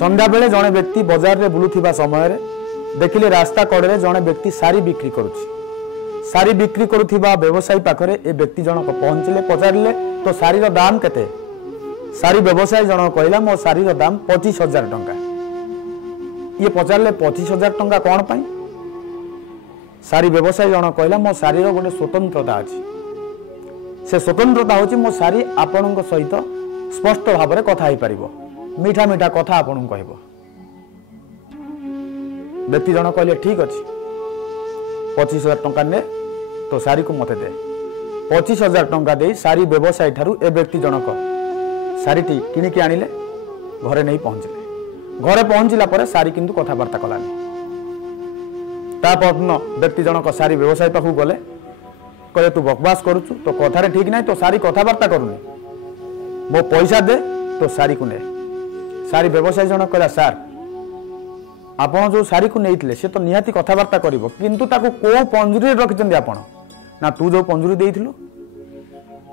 संध्या बेले जड़े व्यक्ति बजार रे बुलुथिबा समय देखिले रास्ता कड़े जड़े व्यक्ति सारी बिक्री करुछि। सारी बिक्री करुथिबा व्यवसायी पाखरे ए व्यक्ति जनक पहुंचले पचारिले तो सारी दाम केते। सारी व्यवसायी जनक कहला मो सारी दाम 25,000 टंका। ये पचारिले 25,000 टंका कौन पाई? सारी व्यवसायी जनक कहला मो सारी गोटे स्वतंत्रता अछि। से स्वतंत्रता होछि मो सारी आपनक सहित स्पष्ट भाव में कथा पारिबो, मीठा मीठा कथा आपन कहबो। व्यक्ति जन कहले ठीक अच्छे 25,000 टंका ने तो सारी को मते दे। 25,000 टंका दे सारी व्यवसायी ठारू ए व्यक्ति जनक सारीटी किणिकी आनिले घरे नहीं पहुंचले। घरे पहुंचला पर सारी किंतु कथबार्ता कलानी। तापरदिन व्यक्ति जनक सारी व्यवसायी पाखु गले कहले तू बकवास करुचु तो कथारे ठीक नहीं तो सारी कथबार्ता करूनी, मो पैसा दे तो सारी को ने। सारी व्यवसायी जनक कहला सार आपण जो सारी को नहीं से तो निहाती कथबार्ता करिवो किंतु ताको को पंजुरी रखिचंदी आपण ना तू जो पंजुरी देइथिलु।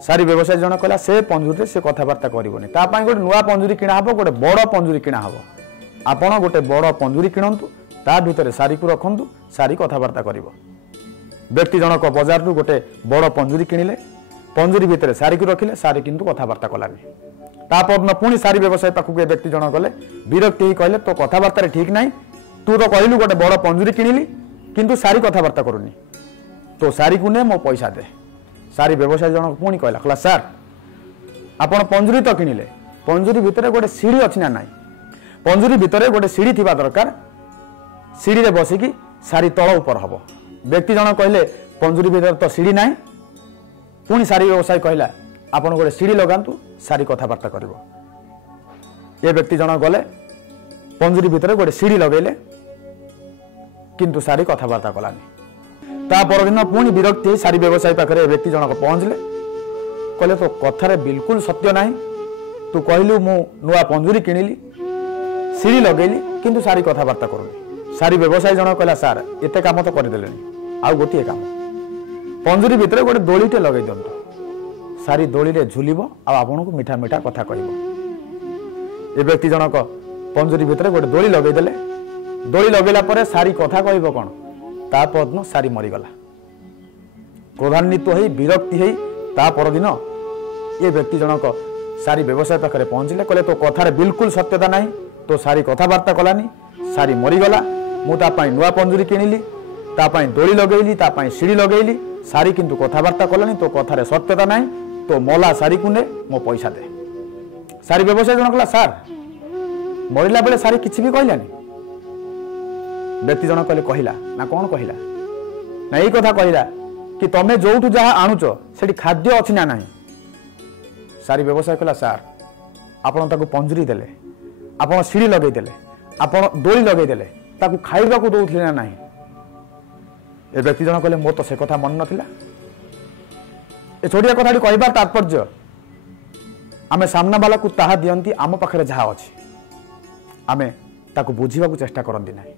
सारी व्यवसायी जनक कहला से पंजुरी से कथबार्ता करिवोनी, ता पई गोटे नुवा पंजुरी किणा हबो, गोटे बड़ पंजुरी किणा हबो। आपण गोटे बड़ पंजुरी किणंतु ता भितरे सारी को रखंतु, सारी कथबार्ता करिवो। व्यक्ति जनक बाजार रु गोटे बड़ पंजुरी किणिले, पंजुरी भितरे सारी को रखिले, सारी किंतु कथबार्ता कलानी। तापर पुणी सारी व्यवसायी पाखु व्यक्ति जनक गले विरक्ति ही कहले तो कथबार्ता ठीक नहीं, तू तो कहलु गोटे बड़ पंजुरी किणिली किंतु सारी कथबार्ता करूनी, तो सारी को ने मो पैसा दे। सारी व्यवसायी जनक पुणी कहला सार आपण पंजुरी तो किणिले, पंजुरी भितरे गोटे सीढ़ी अछि ना नाही? पंजुरी भितरे गोटे सीढ़ी थिबा दरकार, सीढ़ी रे बसिकी सारी तळ ऊपर हबो। व्यक्ति जनक कहले पंजुरी भितर तो सीढ़ी नाही। पुणी सारी व्यवसायी कहला आपण गोटे सीढ़ी लगांतु, सारी कथबार्ता करिवो। ये व्यक्ति जनक गले पंजुरी भितर गोटे सीढ़ी लगेले किंतु सारी कथबार्ता कलानी। ता परदिन पुणी विरक्ति सारी व्यवसायी पाखरे व्यक्ति जनक पहुंचले कहले तो कथारे बिल्कुल सत्य नाही, तू कहलु मु नुआ पंजुरी किणिली सीढ़ी लगेली किंतु सारी कथबार्ता करूनी। सारी व्यवसायी जनक कहला सार एते काम तो करदेलेनी, आउ गोटे काम पंजुरी भितर गोटे दोलीटे लगे दियंतु, सारी दोली रे झुलिबो आ आपन को मीठा मीठा कथा कहबो। ए व्यक्ति जनक पंजुरी भितर गोटे दोली लगे देले, दोली लगेला परे सारी कथा कहबो कोन? ता परदिन सारी मरीगला। क्रोधान्वित होई विरक्ति होई ता परदिन ये व्यक्ति जनक सारी व्यवसाय पाखरे पहुंचले कहले तो कथारे बिल्कुल सत्यता नाही, तो सारी कथबार्ता कलानी, सारी मरीगला। मु ता पई नुआ पंजुरी किणिली, ता पई दोली लगेली, ता पई सीढ़ी लगेली, सारी किंतु कथबार्ता कलानी, तो कथारे सत्यता नाही, तो मला सारी को ने मो पैसा दे। सारी व्यवसाय जनक कहला सार मरिला बेले सारी किछि भी कहलानी। व्यक्ति जनक कहला ना कौन कहला ना यही कथा कहला कि तमे जोठू जहा आणुच सेठी खाद्य अछि ना नाही। सारी व्यवसाय कहला सार आपण ताकू पंजुरी देले, आपण सीढ़ी लगे देले, आपण दोली लगे देले, ताकू खाइबा को दउथले ना नाही। ए व्यक्ति जनक कहले मोर तो से कथा मन नथिला। ए छोड़िया कथाटी कहबार तात्पर्य आमे सामना वाला को ताहा दियंती आम पाखरे जहा अछि आमे ताकू बुझीबा को चेष्टा करंती नाही।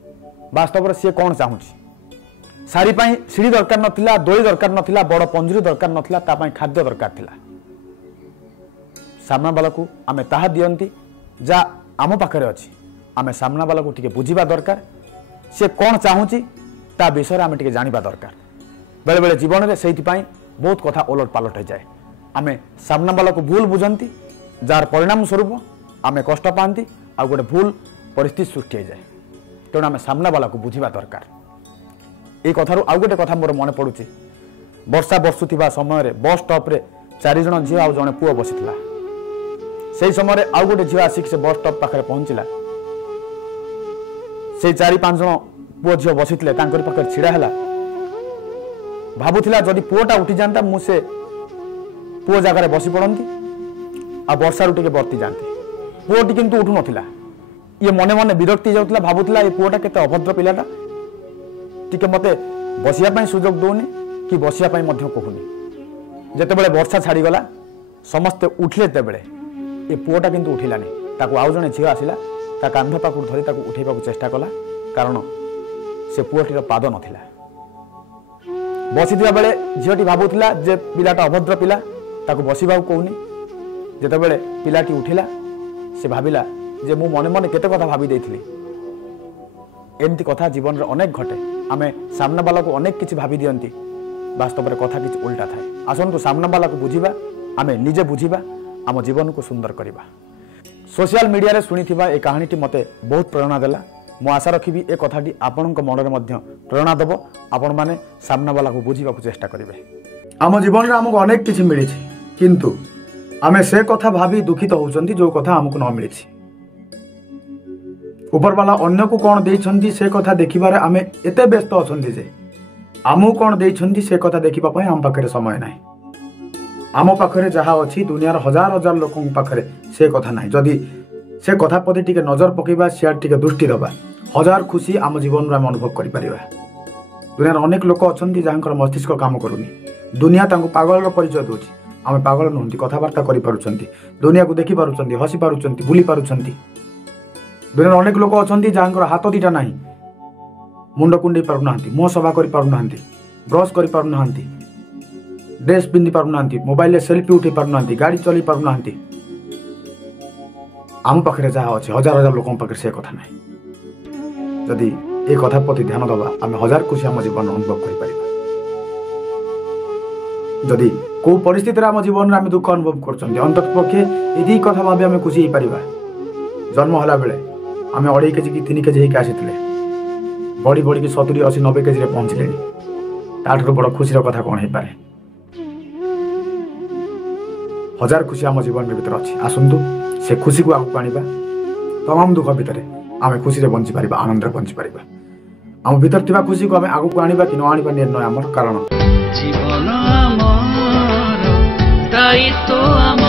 वास्तव में सी कौन चाहूँगी? सारी पाई सीढ़ी दरकार नथिला, दोली दरकार नथिला, बड़ पंजुरी दरकार नथिला, ता पाई खाद्य दरकार थिला। सामना वाला को आमे ताहा दियंती जा आम पाखरे अछि, आमे सामना वाला को टिके बुझीबा दरकार, सी कौन चाहूँगी ता विषय आमे टिके जानिबा दरकार। बेले बेले जीवन में सेहिति पाई बहुत कथा ओलट पालट हो जाए। आमे सामना वाला को भूल बुझंती, जार परिणाम स्वरूप आमे कष्ट पाती, आ गोटे भूल परिस्थिति सृष्टि हो जाए। तेणु आम सामना वाला को बुझा दरकार। ये कथार आउ गोटे कथा मोर मन पड़ुची, वर्षा बर्षुवा समय बस स्टॉप रे 4 जण झील आ जड़े पुओ बसीला। से समय आउ गोटे झील आसिक से बस स्टॉप पाखे पहुंचला। से 4-5 जण पुओ झील बसीले पाखे छिड़ा है, भावुला जदि पुओटा उठी जाता मुझे पुओ जगार बसी पड़ती आ वर्षारू टे बर्ती जाती। पुओटी किंतु उठू नथिला। ये मने मने विरक्ति जाउतला, भावुला ये पुओटा केते अभद्र पिलाटा, टिके मते बसिया पई सुजोग दोनी कि बसिया पई मध्य कहूनी। जेतेबेले वर्षा छाड़ी गला समस्ते उठिले तेबेले ये पुओटा किंतु उठिलानी। ताकू आउ जणे झियो आसिला, ता कांध पाकु धरी ताकू उठेबा को चेष्टा कला, कारण से पुओटीर पाद नथिला। बसीथिबा बेले झियोटी भावुला जे पिलाटा अभद्र पिला, ताकू बसिबा कहूनी। जेतेबेले पिलाटी उठिला से भाविला जे मु मने मने केते कथा भाभी देइथिली एमती कथा जीवन रे अनेक घटे आमे सामना वाला को अनेक किछि भाभी दियंती वास्तव में कथा किछि उल्टा थाए आसंतु सामना वाला को बुझिबा आमे निजे बुझिबा आम जीवन को सुंदर करबा सोशल मीडिया रे सुनिथिबा ए कहानीटी मते बहुत प्रेरणा देला मु आशा रखिबी ए कथाटी आपनक मन रे मध्य प्रेरणा देबो आपण माने सामना वाला को बुझिबा को चेष्टा करिवे आम जीवन रे हमको अनेक किछि मिली किंतु आमे से कथा भाभी दुखित होउचंती जो कथा हमको न मिली ऊपर वाला अन्य को कौन देइछंती से कथा देखिबारे आमे एते व्यस्त अछंती जे आमु कौन देइछंती से कथा देखिबा पय हम पाखरे समय नाही आम पाखरे जहा अछि दुनियार हजार हजार लोकन पाखरे से कथा नाही जदी से कथा प्रति टिके नजर पकेबा शेयर टिके दृष्टि दबा हजार खुशी आम जीवन रे हम अनुभव करि परिबा दुनियार अनेक लोक अछंती जहांकर मस्तिष्क काम करूनी दुनिया तांको पागल रो परिचय दोछि आमे पागल नहुंती कथाबार्ता करि पारुछंती दुनिया को देखि पारुछंती हसी पारुछंती भूली पारुछंती दुनियार अनेक लोक अछंती जहांकर हाथ दिटा नाही मुंड कुंडे पारु नांती मुह सभा करि पारु नांती ब्रश करि पारु नांती ड्रेस पिंधि पारु नांती मोबाइल रे सेल्फी उठे पारु नांती गाड़ी चली पारु नांती आम पाखरे जहा अछि हजार हजार लोकन पाखरे से कथा नाही जदि ए कथा प्रति ध्यान दबा आमे हजार खुशी हम जीवन अनुभव करि परिबा जदि को परिस्थिति रे हम जीवन रे आमे दुख अनुभव करछन्ती अंतत पक्षे एदी कथा भाबे आमे खुशी हे परिबा जन्म होला बेले आमे 2.5 केजी की 3 केजी हे आसीथिले बड़ी बड़ी की 70 80 90 केजी रे पहुंचले ताठर बड़ खुशी रो कथा कोन हे पारे हजार खुशी आम जीवन भीतर अच्छी आसतु से खुशी को आगे आनिबा तमाम दुख भितर आम खुशी बंची पारिबा आनंद बंची पारिबा आम भीतर थिबा खुशी को आम आगु को आनिबा कि न आनिबा निर्णय आमर कारण जीवन आमर दायित्व आमर।